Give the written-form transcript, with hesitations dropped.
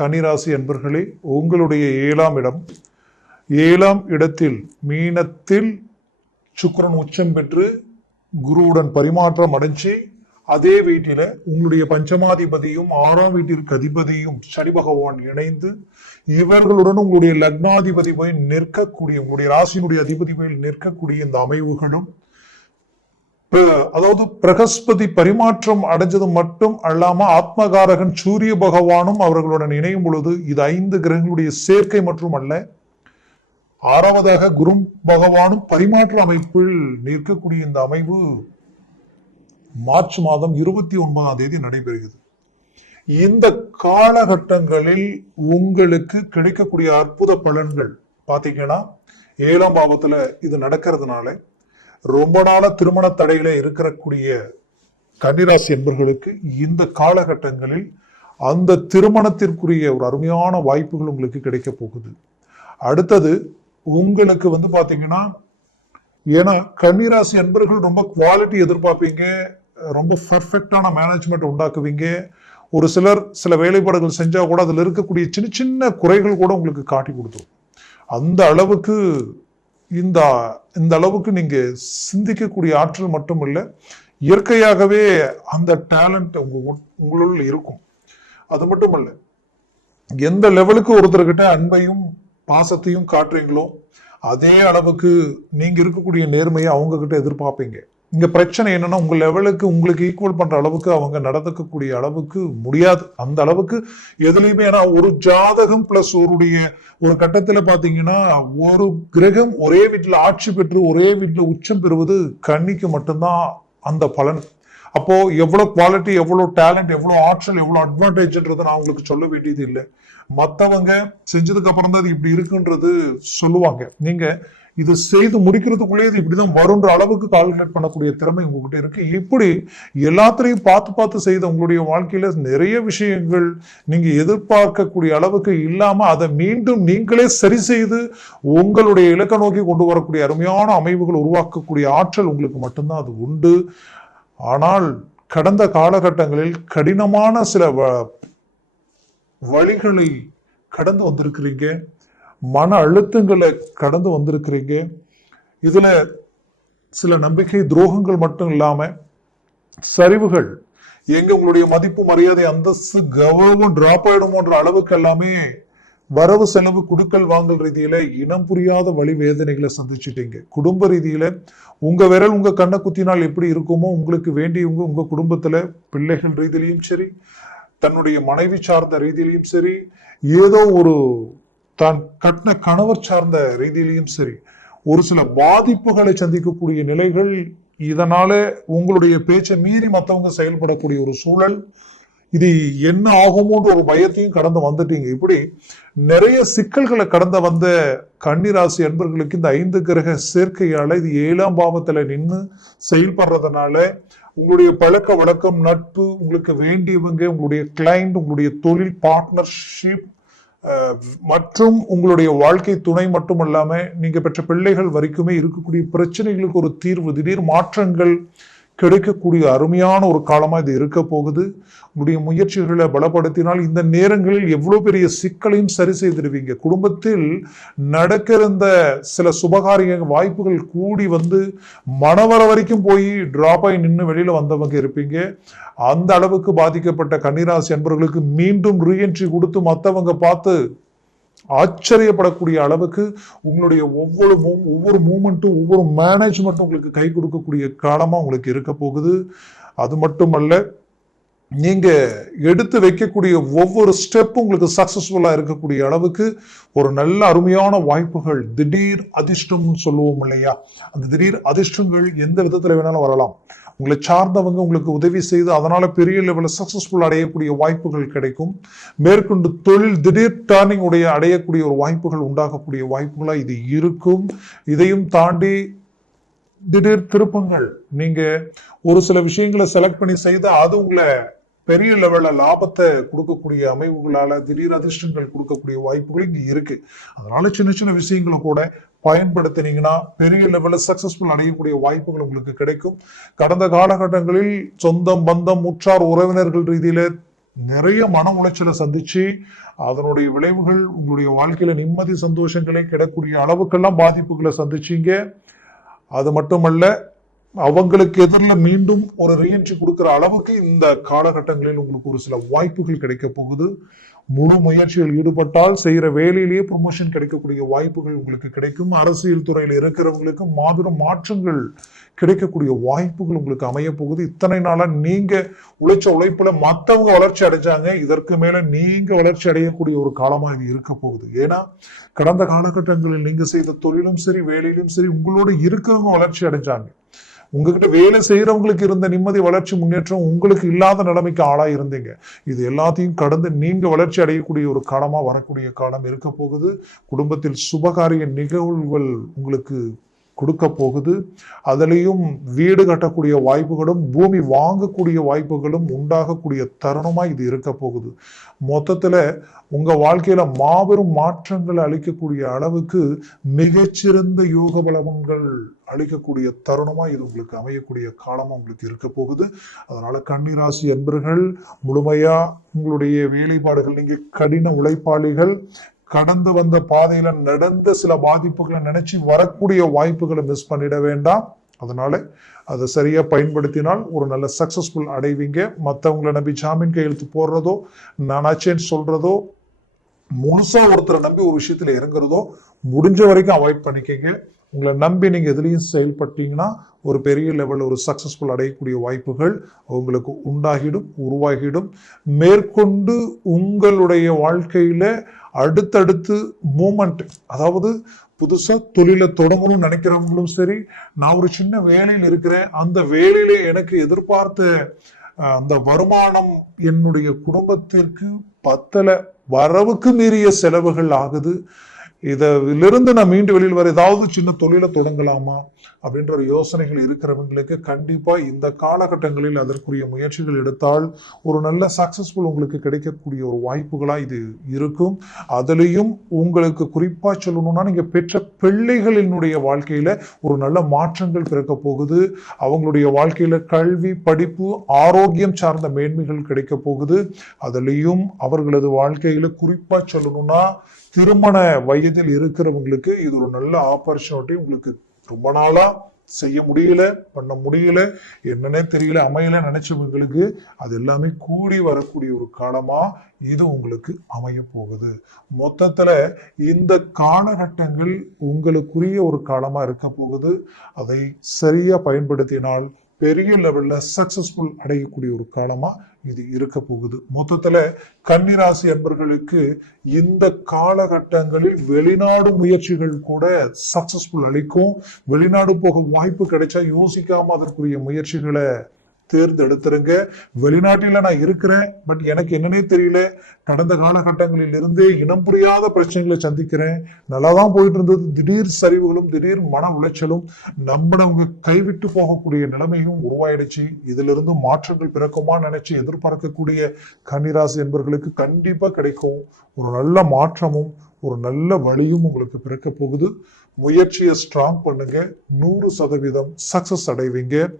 கன்னிராசி அன்பர்களே, உங்களுடைய 7ஆம் இடம், 7ஆம் இடத்தில் மீனத்தில் சுக்கிரன் உச்சம் பெற்று குருவுடன் பரிமாற்றம் அடைஞ்சு அதே வீட்டில உங்களுடைய பஞ்சமாதிபதியும் 6ஆம் வீட்டிற்கு அதிபதியும் சனி பகவான் இணைந்து இவர்களுடன் உங்களுடைய லக்னாதிபதி போய் நிற்கக்கூடிய, உங்களுடைய ராசியினுடைய அதிபதி போய் நிற்கக்கூடிய இந்த அமைவுகளும், அதாவது பிரகஸ்பதி பரிமாற்றம் அடைஞ்சது மட்டும் அல்லாம ஆத்மகாரகன் சூரிய பகவானும் அவர்களுடன் இணையும் பொழுது இது 5 கிரகங்களுடைய சேர்க்கை மற்றும் அல்ல, 6வதாக குரு பகவானும் பரிமாற்ற அமைப்பில் நிற்கக்கூடிய இந்த அமைவு மார்ச் மாதம் 29ஆம் தேதி நடைபெறுகிறது. இந்த காலகட்டங்களில் உங்களுக்கு கிடைக்கக்கூடிய அற்புத பலன்கள் பாத்தீங்கன்னா 7ஆம் பாவத்துல இது நடக்கிறதுனால ரொம்ப நாள திருமண தடையில இருக்கக்கூடிய கன்னிராசி என்பவர்களுக்கு இந்த காலகட்டங்களில் அந்த திருமணத்திற்குரிய ஒரு அருமையான வாய்ப்புகள் உங்களுக்கு கிடைக்க போகுது. அடுத்தது உங்களுக்கு பாத்தீங்கன்னா, ஏன்னா கன்னிராசி அன்பர்கள் ரொம்ப குவாலிட்டி எதிர்பார்ப்பீங்க, ரொம்ப பெர்ஃபெக்டான மேனேஜ்மெண்ட் உண்டாக்குவீங்க. ஒரு சிலர் சில வேலைப்பாடுகள் செஞ்சா கூட அதுல இருக்கக்கூடிய சின்ன சின்ன குறைகள் கூட உங்களுக்கு காட்டி கொடுத்தோம். அந்த அளவுக்கு இந்த அளவுக்கு நீங்க சிந்திக்கக்கூடிய ஆற்றல் மட்டும் இல்லை, இயற்கையாகவே அந்த டேலண்ட் உங்களுள் இருக்கும். அது மட்டும் இல்ல, எந்த லெவலுக்கு ஒருத்தர்கிட்ட அன்பையும் பாசத்தையும் காட்டுறீங்களோ அதே அளவுக்கு நீங்க இருக்கக்கூடிய நேர்மையை அவங்க கிட்ட எதிர்பார்ப்பீங்க. இங்க பிரச்சனை என்னன்னா, உங்க லெவலுக்கு உங்களுக்கு ஈக்குவல் பண்ற அளவுக்கு அவங்க நடந்துக்கக்கூடிய அளவுக்கு முடியாது. அந்த அளவுக்கு எதுலையுமே, ஏன்னா ஒரு ஜாதகம் பிளஸ் ஒரு கட்டத்துல பாத்தீங்கன்னா ஒரு கிரகம் ஒரே வீட்டுல ஆட்சி பெற்று ஒரே வீட்டுல உச்சம் பெறுவது கன்னிக்கு மட்டும்தான் அந்த பலன். அப்போ எவ்வளவு குவாலிட்டி, எவ்வளவு டேலண்ட், எவ்வளவு ஆற்றல், எவ்வளவு அட்வான்டேஜ்ன்றதை நான் உங்களுக்கு சொல்ல வேண்டியது இல்லை. மற்றவங்க செஞ்சதுக்கு அப்புறம் தான் அது இப்படி இருக்குன்றது சொல்லுவாங்க. நீங்க இது செய்து முடிக்கிறதுக்குள்ளே இது இப்படிதான் வரும்ன்ற அளவுக்கு கால்குலேட் பண்ணக்கூடிய திறமை உங்ககிட்ட இருக்கு. இப்படி எல்லாத்திலையும் பார்த்து செய்த உங்களுடைய வாழ்க்கையில நிறைய விஷயங்கள் நீங்க எதிர்பார்க்கக்கூடிய அளவுக்கு இல்லாம அதை மீண்டும் நீங்களே சரி செய்து உங்களுடைய இலக்கை நோக்கி கொண்டு வரக்கூடிய அருமையான அமைவுகள் உருவாக்கக்கூடிய ஆற்றல் உங்களுக்கு மட்டும்தான் அது உண்டு. ஆனால் கடந்த காலகட்டங்களில் கடினமான சில வழிகளை கடந்து வந்திருக்கிறீங்க, மன அழுத்தங்களை கடந்து வந்திருக்கிறீங்க. இதுல சில நம்பிக்கை துரோகங்கள் மட்டும் இல்லாம சரிவுகள், எங்க உங்களுடைய மதிப்பு மரியாதை அந்தஸ்து கௌரவம் டிராப் ஆயிடுமோன்ற அளவுக்கு எல்லாமே வரவு செலவு குடுக்கல் வாங்கல் ரீதியில இனம் புரியாத வழி வேதனைகளை சந்திச்சுட்டீங்க. குடும்ப ரீதியில உங்க விரல் உங்க கண்ணை குத்தினால் எப்படி இருக்குமோ உங்களுக்கு வேண்டியவங்க உங்க குடும்பத்துல பிள்ளைகள் ரீதியிலையும் சரி, தன்னுடைய மனைவி சார்ந்த ரீதியிலையும் சரி, ஏதோ ஒரு தான் கட்டின கணவர் சார்ந்த ரீதியிலையும் சரி, ஒரு சில பாதிப்புகளை சந்திக்கக்கூடிய நிலைகள், இதனால உங்களுடைய பேச்சை மீறி மற்றவங்க செயல்படக்கூடிய ஒரு சூழல், இது என்ன ஆகுமோன்ற ஒரு பயத்தையும் கடந்து வந்துட்டீங்க. இப்படி நிறைய சிக்கல்களை கடந்து வந்த கன்னிராசி அன்பர்களுக்கு இந்த 5 கிரக சேர்க்கையால இது 7ஆம் பாவத்துல நின்று செயல்படுறதுனால உங்களுடைய பழக்க வழக்கம், நட்பு, உங்களுக்கு வேண்டியவங்க, உங்களுடைய கிளைண்ட், உங்களுடைய தொழில் பார்ட்னர்ஷிப் மற்றும் உங்களுடைய வாழ்க்கை துணை மட்டும் இல்லாம நீங்க பெற்ற பிள்ளைகள் வரைக்குமே இருக்கக்கூடிய பிரச்சனைகளுக்கு ஒரு தீர்வு, திடீர் மாற்றங்கள் கிடைக்கக்கூடிய அருமையான ஒரு காலமா இது இருக்க போகுது. உங்களுடைய முயற்சிகளை பலப்படுத்தினால் இந்த நேரங்களில் எவ்வளவு பெரிய சிக்கலையும் சரி செய்திருவீங்க. குடும்பத்தில் நடக்க இருந்த சில சுபகாரிய வாய்ப்புகள் கூடி மனவர வரைக்கும் போய் டிராப் ஆகி நின்று வெளியில வந்தவங்க இருப்பீங்க. அந்த அளவுக்கு பாதிக்கப்பட்ட கன்னிராசி அன்பர்களுக்கு மீண்டும் ரீஎன்ட்ரி கொடுத்து மற்றவங்க பார்த்து ஆச்சரியப்படக்கூடிய அளவுக்கு உங்களுடைய ஒவ்வொரு மூமெண்ட்டும், ஒவ்வொரு மேனேஜ்மெண்ட்டும் உங்களுக்கு கை கொடுக்கக்கூடிய காலமா உங்களுக்கு இருக்க போகுது. அது மட்டுமல்ல, நீங்க எடுத்து வைக்கக்கூடிய ஒவ்வொரு ஸ்டெப்பும் உங்களுக்கு சக்சஸ்ஃபுல்லா இருக்கக்கூடிய அளவுக்கு ஒரு நல்ல அருமையான வாய்ப்புகள், திடீர் அதிர்ஷ்டம்னு சொல்லுவோம் இல்லையா, அந்த திடீர் அதிர்ஷ்டங்கள் எந்த விதத்துல வேணாலும் வரலாம். உங்களை சார்ந்தவங்க உங்களுக்கு உதவி செய்து அதனால பெரிய லெவலில் சக்சஸ்ஃபுல் அடையக்கூடிய வாய்ப்புகள் கிடைக்கும். மேற்கொண்டு தொழில் திடீர் டர்னிங் அடையக்கூடிய ஒரு வாய்ப்புகள் உண்டாகக்கூடிய வாய்ப்புகளா இது இருக்கும். இதையும் தாண்டி திடீர் திருப்பங்கள், நீங்க ஒரு சில விஷயங்களை செலக்ட் பண்ணி செய்து அது உங்களை பெரிய லெவல்ல லாபத்தை கொடுக்கக்கூடிய அமைவுகளால திடீர் அதிர்ஷ்டங்கள் கொடுக்கக்கூடிய வாய்ப்புகள் இங்க இருக்கு. அதனால சின்ன சின்ன விஷயங்களை கூட பயன்படுத்தினீங்கன்னா பெரிய லெவல்ல சக்சஸ்ஃபுல் அடையக்கூடிய வாய்ப்புகள் உங்களுக்கு கிடைக்கும். கடந்த காலகட்டங்களில் சொந்தம், பந்தம், உற்றார் உறவினர்கள் ரீதியில நிறைய மன உளைச்சலை சந்திச்சு அதனுடைய விளைவுகள் உங்களுடைய வாழ்க்கையில நிம்மதி சந்தோஷங்களே கிடக்கூடிய அளவுக்கெல்லாம் பாதிப்புகளை சந்திச்சீங்க. அது மட்டுமல்ல, அவங்களுக்கு எதிரில் மீண்டும் ஒரு ரீஎன்ட்ரி கொடுக்கிற அளவுக்கு இந்த காலகட்டங்களில் உங்களுக்கு ஒரு சில வாய்ப்புகள் கிடைக்க போகுது. முழு முயற்சியில் ஈடுபட்டால் செய்யற வேலையிலேயே ப்ரொமோஷன் கிடைக்கக்கூடிய வாய்ப்புகள் உங்களுக்கு கிடைக்கும். அரசியல் துறையில் இருக்கிறவங்களுக்கு மாபெரும் மாற்றங்கள் கிடைக்கக்கூடிய வாய்ப்புகள் உங்களுக்கு அமைய போகுது. இத்தனை நாளா நீங்க உழைச்ச உழைப்புல மத்தவங்க வளர்ச்சி அடைஞ்சாங்க, இதற்கு மேல நீங்க வளர்ச்சி அடையக்கூடிய ஒரு காலமா இது இருக்க போகுது. ஏன்னா கடந்த காலகட்டங்களில் நீங்க செய்த தொழிலும் சரி வேலையிலும் சரி உங்களோட இருக்கிறவங்க வளர்ச்சி அடைஞ்சாங்க. உங்ககிட்ட வேலை செய்யறவங்களுக்கு இருந்த நிம்மதி வளர்ச்சி முன்னேற்றம் உங்களுக்கு இல்லாத நிலைமைக்கு ஆளா இருந்தீங்க. இது எல்லாத்தையும் கடந்து நீங்க வளர்ச்சி அடையக்கூடிய ஒரு காலமா வரக்கூடிய காலம் இருக்க போகுது. குடும்பத்தில் சுபகாரிய நிகழ்வுகள் உங்களுக்கு கொடுக்க போகுது. அதுலேயும் வீடு கட்டக்கூடிய வாய்ப்புகளும் பூமி வாங்கக்கூடிய வாய்ப்புகளும் உண்டாகக்கூடிய தருணமா இது இருக்க போகுது. மொத்தத்துல உங்க வாழ்க்கையில மாபெரும் மாற்றங்களை அளிக்கக்கூடிய அளவுக்கு மிகச்சிறந்த யோக பலங்கள் அளிக்கக்கூடிய தருணமா இது உங்களுக்கு அமையக்கூடிய காலமா உங்களுக்கு இருக்க போகுது. அதனால கன்னிராசி அன்பர்கள் முழுமையா உங்களுடைய வேலைப்பாடுகள், நீங்க கடின உழைப்பாளிகள், கடந்து வந்த பாதையில நடந்த சில பாதிப்புகளை நினைச்சு வரக்கூடிய வாய்ப்புகளை மிஸ் பண்ணிட வேண்டாம். அதனால அதை சரியா பயன்படுத்தினால் ஒரு நல்ல சக்சஸ்ஃபுல் அடைவீங்க. மற்றவங்களை நம்பி ஜாமீன் கையெழுத்து போடுறதோ, நானாச்சேன்னு சொல்றதோ, முழுசா ஒருத்தரை நம்பி ஒரு விஷயத்துல இறங்குறதோ முடிஞ்ச வரைக்கும் அவாய்ட் பண்ணிக்கங்க. உங்களை நம்பி நீங்க எதுலையும் செயல்பட்டீங்கன்னா ஒரு பெரிய லெவலில் ஒரு சக்சஸ்ஃபுல் அடையக்கூடிய வாய்ப்புகள் உங்களுக்கு உண்டாகிடும், உருவாகிடும். மேற்கொண்டு உங்களுடைய வாழ்க்கையில அடுத்தடுத்து மூமெண்ட், அதாவது புதுசா தொழிலை தொடங்கணும்னு நினைக்கிறவங்களும் சரி, நான் ஒரு சின்ன வேலையில் இருக்கிறேன், அந்த வேலையில எனக்கு எதிர்பார்த்த அந்த வருமானம் என்னுடைய குடும்பத்திற்கு பத்தல, வரவுக்கு மீறிய செலவுகள் ஆகுது, இதிலிருந்து நான் மீண்டு வெளியில் வர ஏதாவது சின்ன தொழிலை தொடங்கலாமா அப்படின்ற ஒரு யோசனைகள் இருக்கிறவங்களுக்கு கண்டிப்பா இந்த காலகட்டங்களில் அதற்குரிய முயற்சிகள் எடுத்தால் ஒரு நல்ல சக்சஸ்ஃபுல் உங்களுக்கு கிடைக்கக்கூடிய ஒரு வாய்ப்புகளா இது இருக்கும். அதுலேயும் உங்களுக்கு குறிப்பா சொல்லணும்னா, நீங்க பெற்ற பிள்ளைகளினுடைய வாழ்க்கையில ஒரு நல்ல மாற்றங்கள் பிறக்க போகுது. அவங்களுடைய வாழ்க்கையில கல்வி, படிப்பு, ஆரோக்கியம் சார்ந்த மேன்மைகள் கிடைக்க போகுது. அதுலேயும் அவர்களது வாழ்க்கையில குறிப்பா சொல்லணும்னா, திருமண வயதில் இருக்கிறவங்களுக்கு இது ஒரு நல்ல ஆப்பர்ச்சுனிட்டி. உங்களுக்கு ரொம்ப நாளா செய்ய முடியல, பண்ண முடியல, என்னன்னே தெரியல, அமையல நினைச்சவங்களுக்கு அது எல்லாமே கூடி வரக்கூடிய ஒரு காலமா இது உங்களுக்கு அமைய போகுது. மொத்தத்துல இந்த காலகட்டங்கள் உங்களுக்குரிய ஒரு காலமா இருக்க போகுது. அதை சரியா பயன்படுத்தினால் பெரிய லெவல்ல சக்சஸ்ஃபுல் அடையக்கூடிய ஒரு காலமா இது இருக்க போகுது. மொத்தத்துல கன்னிராசி அன்பர்களுக்கு இந்த காலகட்டங்களில் வெளிநாடு முயற்சிகள் கூட சக்சஸ்ஃபுல் அளிக்கும். வெளிநாடு போக வாய்ப்பு கிடைச்சா யோசிக்காம அதற்குரிய முயற்சிகளை தேர்ந்தெடுத்துருங்க. வெளிநாட்டில நான் இருக்கிறேன், பட் எனக்கு என்னன்னே தெரியல, கடந்த காலகட்டங்களில் இருந்தே இனம் புரியாத பிரச்சனைகளை சந்திக்கிறேன், நல்லாதான் போயிட்டு இருந்தது, திடீர் சரிவுகளும் திடீர் மன உளைச்சலும் நம்மளவங்க கைவிட்டு போகக்கூடிய நிலைமையும் உருவாயிடுச்சு, இதுல இருந்து மாற்றங்கள் பிறக்குமா நினைச்சு எதிர்பார்க்கக்கூடிய கன்னிராசி என்பவர்களுக்கு கண்டிப்பா கிடைக்கும். ஒரு நல்ல மாற்றமும் ஒரு நல்ல வழியும் உங்களுக்கு பிறக்க போகுது. முயற்சியை ஸ்ட்ராங் பண்ணுங்க, 100% சக்சஸ் அடைவீங்க.